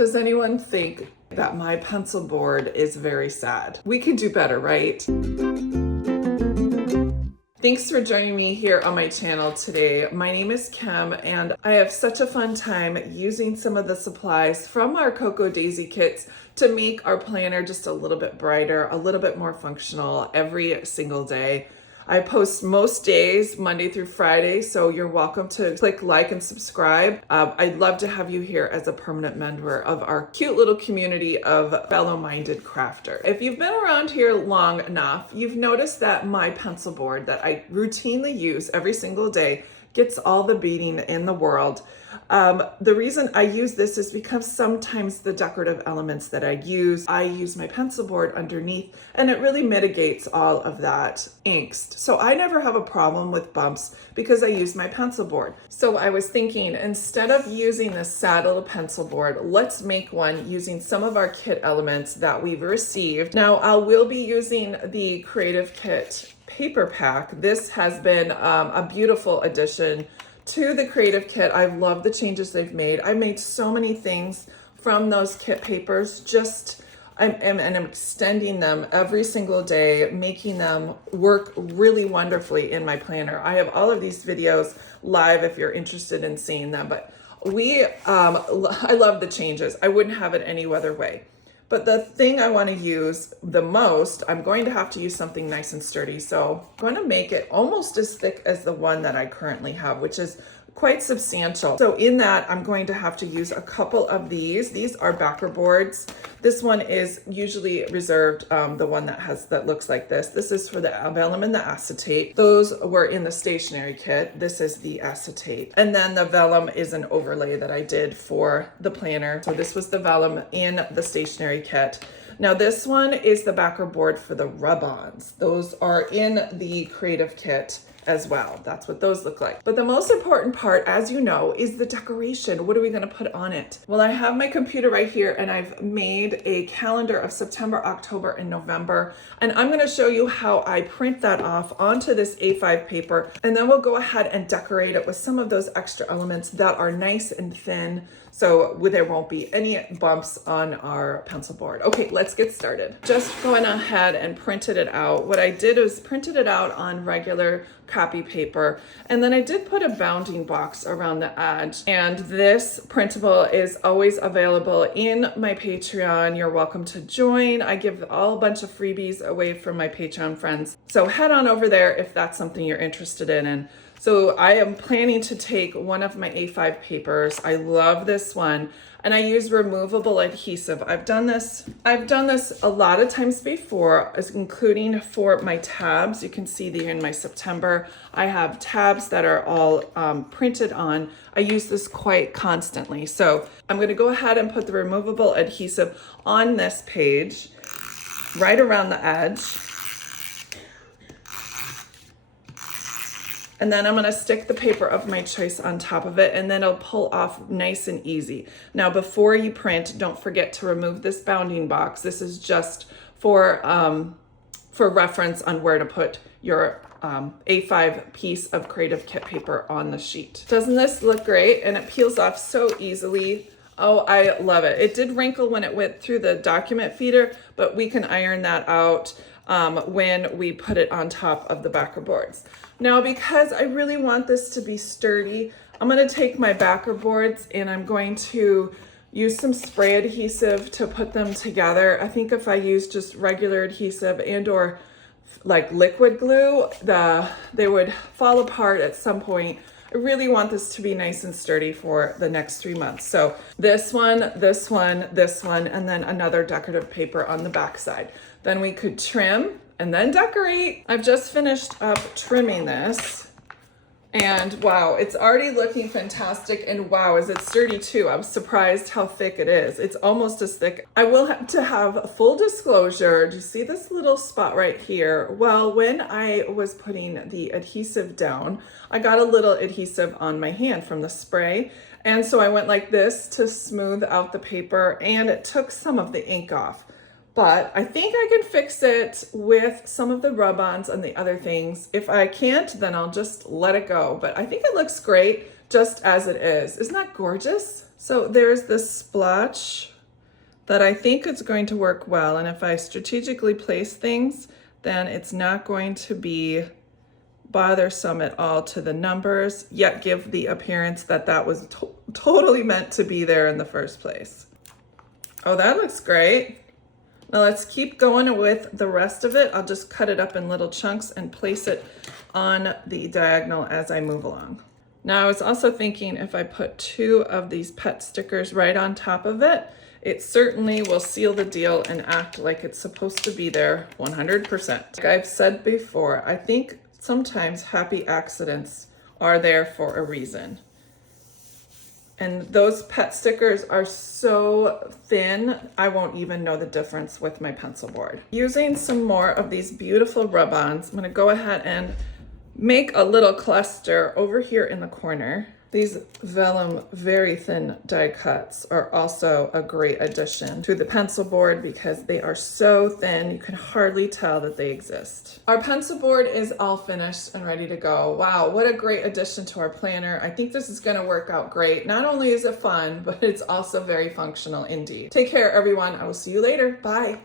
Does anyone think that my pencil board is very sad? We can do better, right? Thanks for joining me here on my channel today. My name is Kim and I have such a fun time using some of the supplies from our KRODesigns kits to make our planner just a little bit brighter, a little bit more functional every single day. I post most days, Monday through Friday, so you're welcome to click like and subscribe. I'd love to have you here as a permanent member of our cute little community of fellow-minded crafters. If you've been around here long enough, you've noticed that my pencil board that I routinely use every single day gets all the beating in the world. The reason I use this is because sometimes the decorative elements that I use my pencil board underneath, and it really mitigates all of that angst. So I never have a problem with bumps because I use my pencil board. So I was thinking, instead of using this sad little pencil board, let's make one using some of our kit elements that we've received. Now I will be using the Creative Kit paper pack. This has been a beautiful addition to the Creative Kit. I love the changes they've made. I made so many things from those kit papers. I'm extending them every single day, making them work really wonderfully in my planner. I have all of these videos live if you're interested in seeing them, but I love the changes. I wouldn't have it any other way. But the thing I want to use the most, I'm going to have to use something nice and sturdy. So I'm going to make it almost as thick as the one that I currently have, which is quite substantial. So in that, I'm going to have to use a couple of these. These are backer boards. This one is usually reserved, the one that looks like this. This is for the vellum and the acetate. Those were in the stationery kit. This is the acetate. And then the vellum is an overlay that I did for the planner. So this was the vellum in the stationery kit. Now this one is the backer board for the rub-ons. Those are in the Creative Kit as well. That's what those look like. But the most important part, as you know, is the decoration. What are we going to put on it? Well, I have my computer right here and I've made a calendar of September, October, and November. And I'm going to show you how I print that off onto this A5 paper. And then we'll go ahead and decorate it with some of those extra elements that are nice and thin, so there won't be any bumps on our pencil board. Okay, let's get started. Just going ahead and printed it out. What I did was printed it out on regular copy paper, and then I did put a bounding box around the edge. And this printable is always available in my Patreon. You're welcome to join. I give a bunch of freebies away from my Patreon friends. So head on over there if that's something you're interested in. And so I am planning to take one of my A5 papers. I love this one. And I use removable adhesive. I've done this a lot of times before, including for my tabs. You can see they're in my September. I have tabs that are all printed on. I use this quite constantly. So I'm gonna go ahead and put the removable adhesive on this page, right around the edge. And then I'm gonna stick the paper of my choice on top of it, and then it'll pull off nice and easy. Now, before you print, don't forget to remove this bounding box. This is just for reference on where to put your A5 piece of Creative Kit paper on the sheet. Doesn't this look great? And it peels off so easily. Oh, I love it. It did wrinkle when it went through the document feeder, but we can iron that out when we put it on top of the backer boards. Now, because I really want this to be sturdy, I'm going to take my backer boards and I'm going to use some spray adhesive to put them together. I think if I use just regular adhesive and or like liquid glue, they would fall apart at some point. I really want this to be nice and sturdy for the next 3 months. So this one, this one, this one, and then another decorative paper on the back side. Then we could trim and then decorate. I've just finished up trimming this. And wow, it's already looking fantastic. And wow, is it sturdy too? I was surprised how thick it is. It's almost as thick. I will have to have full disclosure. Do you see this little spot right here? Well, when I was putting the adhesive down, I got a little adhesive on my hand from the spray. And so I went like this to smooth out the paper, and it took some of the ink off. But I think I can fix it with some of the rub-ons and the other things. If I can't, then I'll just let it go. But I think it looks great. just as it is. Isn't that gorgeous? So there's this splotch that I think is going to work well. And if I strategically place things, then it's not going to be bothersome at all to the numbers, yet give the appearance that that was totally meant to be there in the first place. Oh, that looks great. Now let's keep going with the rest of it. I'll just cut it up in little chunks and place it on the diagonal as I move along. Now I was also thinking if I put 2 of these pet stickers right on top of it, it certainly will seal the deal and act like it's supposed to be there 100%. Like I've said before, I think sometimes happy accidents are there for a reason. And those pet stickers are so thin, I won't even know the difference with my pencil board. Using some more of these beautiful rub-ons, I'm gonna go ahead and make a little cluster over here in the corner. These vellum very thin die cuts are also a great addition to the pencil board because they are so thin you can hardly tell that they exist. Our pencil board is all finished and ready to go. Wow, what a great addition to our planner. I think this is gonna work out great. Not only is it fun, but it's also very functional indeed. Take care everyone, I will see you later, bye.